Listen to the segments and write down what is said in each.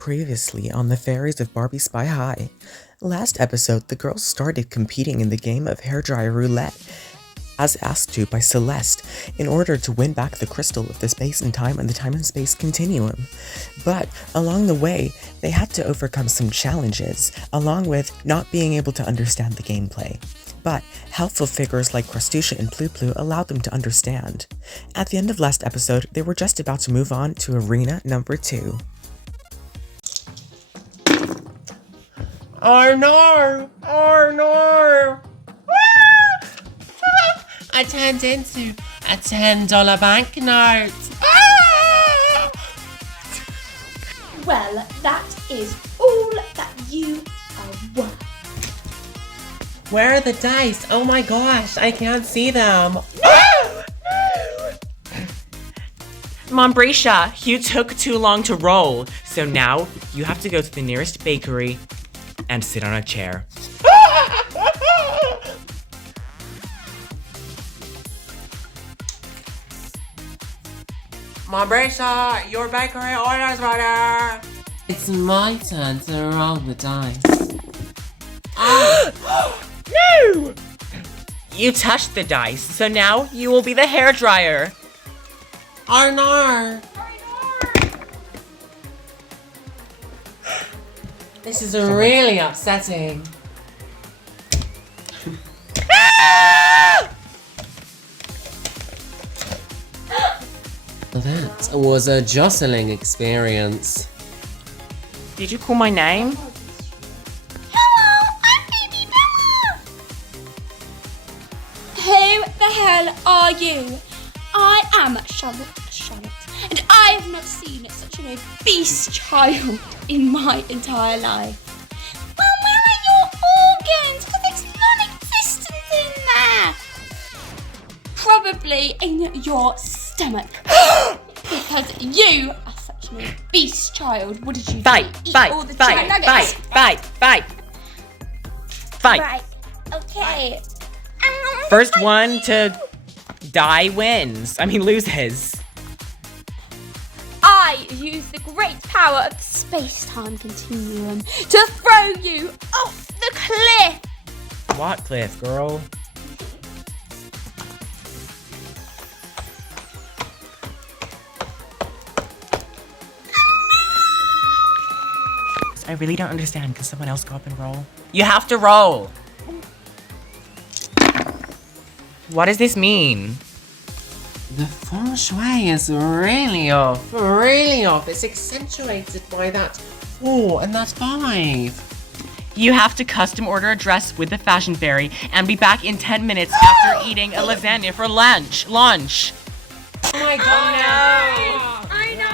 Previously on the Fairies of Barbie Spy High. Last episode, the girls started competing in the game of Hairdryer Roulette, as asked to by Celeste, in order to win back the crystal of the space and time and the time and space continuum. But along the way, they had to overcome some challenges, along with not being able to understand the gameplay. But helpful figures like Crustuccia and Plu Plu allowed them to understand. At the end of last episode, they were just about to move on to arena number 2. Oh no! Oh no! Ah! I turned into a $10 banknote. Ah! Well, that is all that you are worth. Where are the dice? Oh my gosh, I can't see them. No! No! Mombrisha, you took too long to roll, so now you have to go to the nearest bakery and sit on a chair. Mombrisha, your bakery order's ready. It's my turn to roll the dice. No! You touched the dice, so now you will be the hairdryer. Oh no! This is really upsetting. That was a jostling experience. Did you call my name? Hello, I'm Baby Bella. Who the hell are you? I am Charlotte, and I have not seen such an obese child in my entire life. Well, where are your organs? Because it's non-existent in there. Probably in your stomach. Because you are such an obese child. What did you do? Eat all the chicken nuggets? Fight. Right, okay. First one to die loses. I use the great power of the space-time continuum to throw you off the cliff. What cliff, girl? I really don't understand. Can someone else go up and roll? You have to roll. What does this mean? The feng shui is really off. It's accentuated by that 4 and that 5. You have to custom order a dress with the fashion fairy and be back in 10 minutes after eating a lasagna for lunch. Oh my god! I know.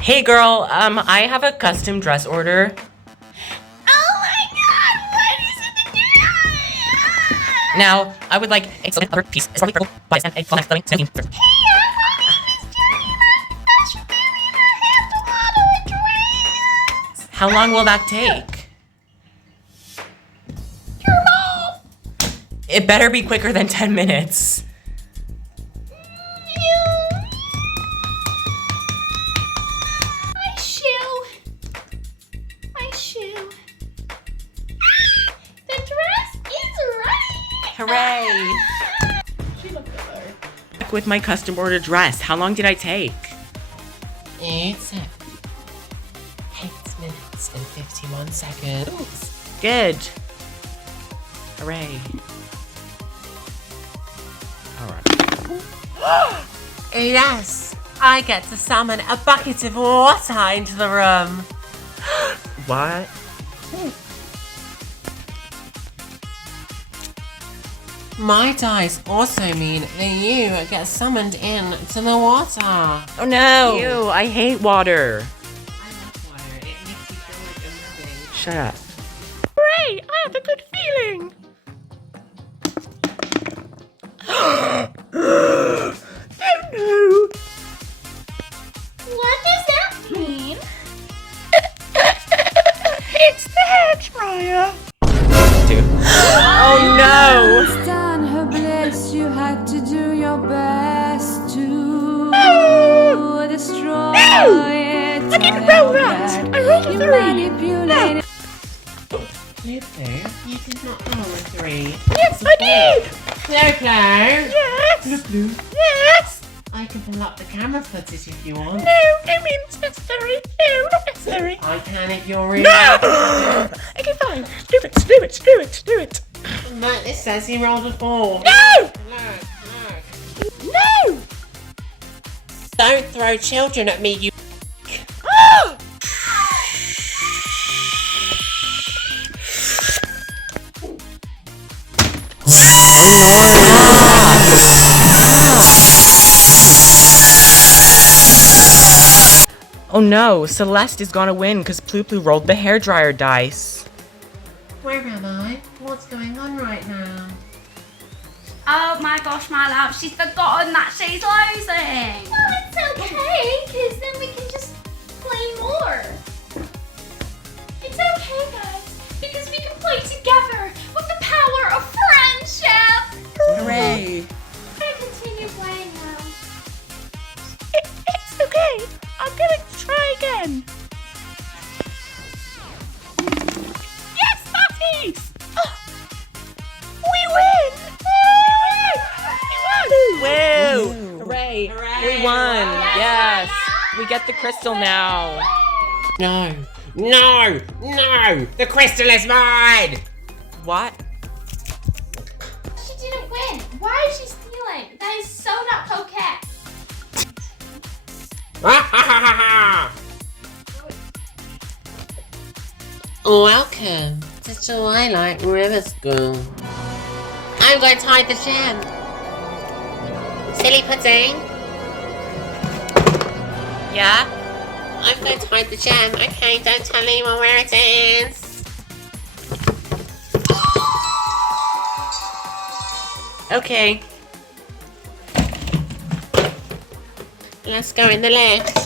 Hey girl, I have a custom dress order. Oh my god, what is it? Now, I would like a silver piece, a strawberry purple bias, and a full neck filling. How long will that take? Your mom. It better be quicker than 10 minutes. My shoe. The dress is ready. Hooray! Back with my custom order dress. How long did I take? It's 8 minutes and 51 seconds. Good. Hooray. Alright. Yes, I get to summon a bucket of water into the room. What? My dice also mean that you get summoned in to the water. Oh no! Ew, I hate water. I love water. It makes me feel like I'm living. Shut up. Hooray! I have a good feeling. Oh no! What does that mean? It's the hairdryer. Oh no! Stand her bliss, you had to do your best to destroy didn't roll that! I rolled a 3! Pluto, you did not roll a 3. Yes, I did! Pluto! Yes! Yes! I can pull up the camera footage if you want. No means necessary. No, not necessary. I can if you're really... No! Okay, fine. Do it. Look, it says he rolled a 4. No! Look. No! Don't throw children at me, you... Oh! Oh no, Celeste is gonna win because Plu rolled the hairdryer dice. Where am I? What's going on right now? Oh my gosh, my love, she's forgotten that she's losing. Well, it's okay, because then we can just play more. It's okay, guys, because we can play together with the power of friendship. Hooray! I'm gonna continue playing now. It's okay. I'm gonna try again. Yes, Buffies! We win! Woo! Hooray! We won! Yes! We get the crystal now. No! The crystal is mine! What? She didn't win. Why is she stealing? That is so not coquette. Welcome to Twilight River School. I'm going to hide the gem. Silly pudding. Yeah? I'm going to hide the gem. Okay, don't tell anyone where it is. Okay. Let's go in the lift.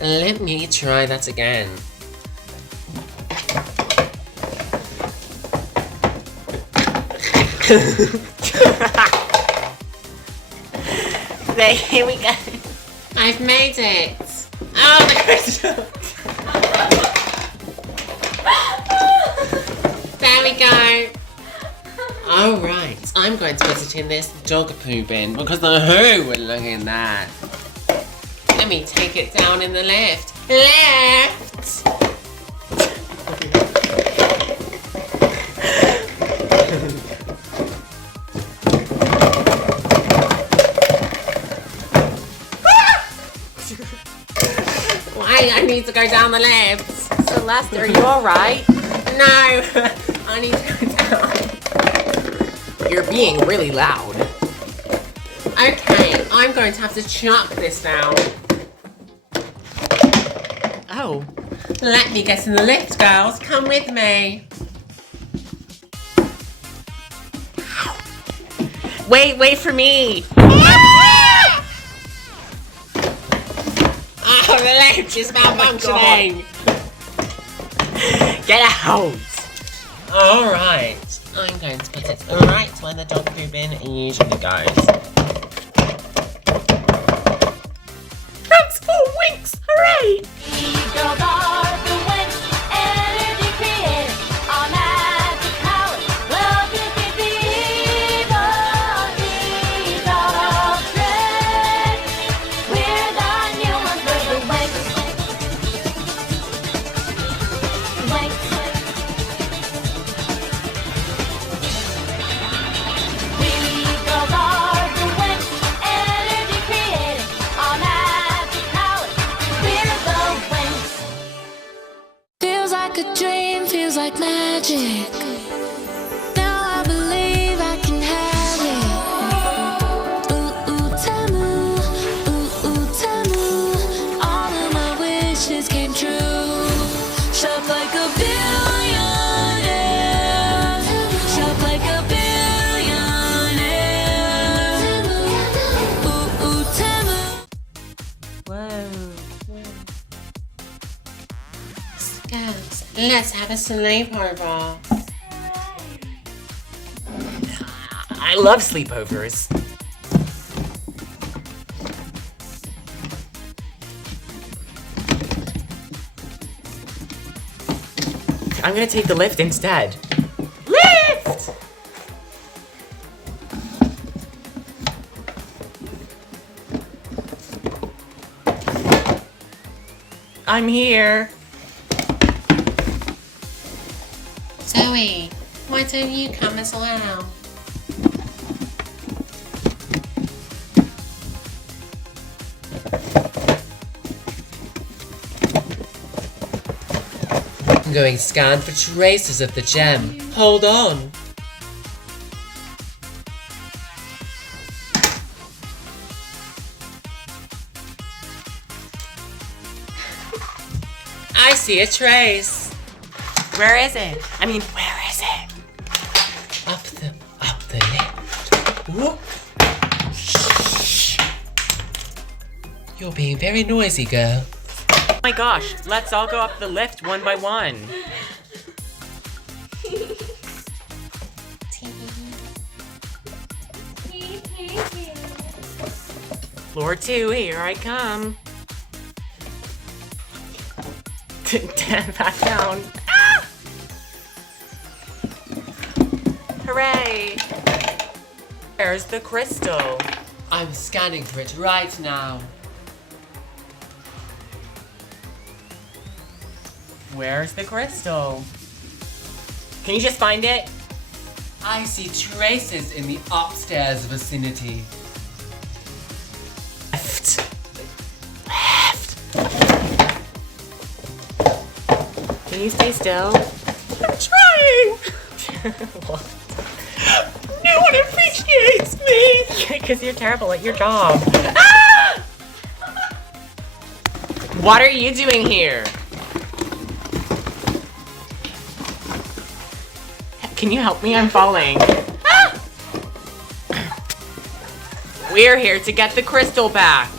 Let me try that again. There, here we go. I've made it. Oh, the crystal. There we go. Alright, I'm going to put it in this dog poo bin because the who would look in that. Let me take it down in the lift. Lift! Why? I need to go down the lift. Celeste, are you alright? No! I need to go down. You're being really loud. Okay, I'm going to have to chuck this down. Oh. Let me get in the lift, girls. Come with me. Wait for me. Oh, the lift is malfunctioning. Get out. Alright, I'm going to put it right where the dog poo bin usually goes. That's for winx. Hooray. Feels like magic. Now I believe I can have it. Ooh, ooh, temu. Ooh, ooh, temu. All of my wishes came true. Shop like a billionaire. Shop like a billionaire. Ooh, ooh, temu. Whoa. Girls, let's have a sleepover. I love sleepovers. I'm gonna take the lift instead. Lift! I'm here. Zoe, why don't you come as well? I'm going to scan for traces of the gem. Hold on. I see a trace. Where is it? I mean, where is it? Up the lift. Whoop. Shh. You're being very noisy, girl. Oh my gosh, let's all go up the lift one by one. Floor 2, here I come. Back down. Ah! Hooray! There's the crystal. I'm scanning for it right now. Where's the crystal? Can you just find it? I see traces in the upstairs vicinity. Left. Can you stay still? I'm trying! What? No one appreciates me! Because you're terrible at your job. Ah! What are you doing here? Can you help me? I'm falling. Ah! We're here to get the crystal back.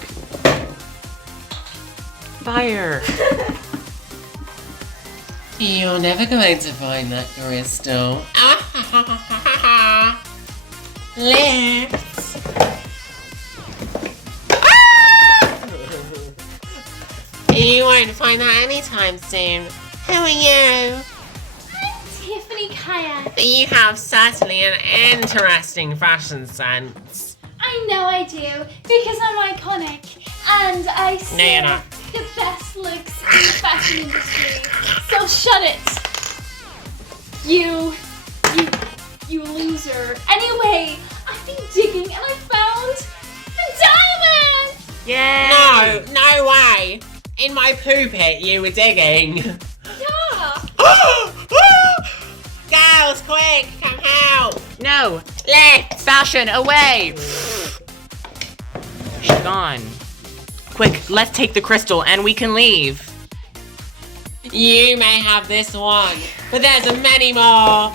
Fire. You're never going to find that crystal. Let's. You won't find that anytime soon. Who are you? Tiffany Kaya. You have certainly an interesting fashion sense. I know I do, because I'm iconic and I No, you're serve not. the best looks in the fashion industry. So shut it. You loser. Anyway, I've been digging and I found the diamond! Yay! No way! In my poo pit you were digging. Yeah. Girls, quick, come help! No! Let's! Fashion, away! She's gone. Quick, let's take the crystal and we can leave. You may have this one, but there's many more.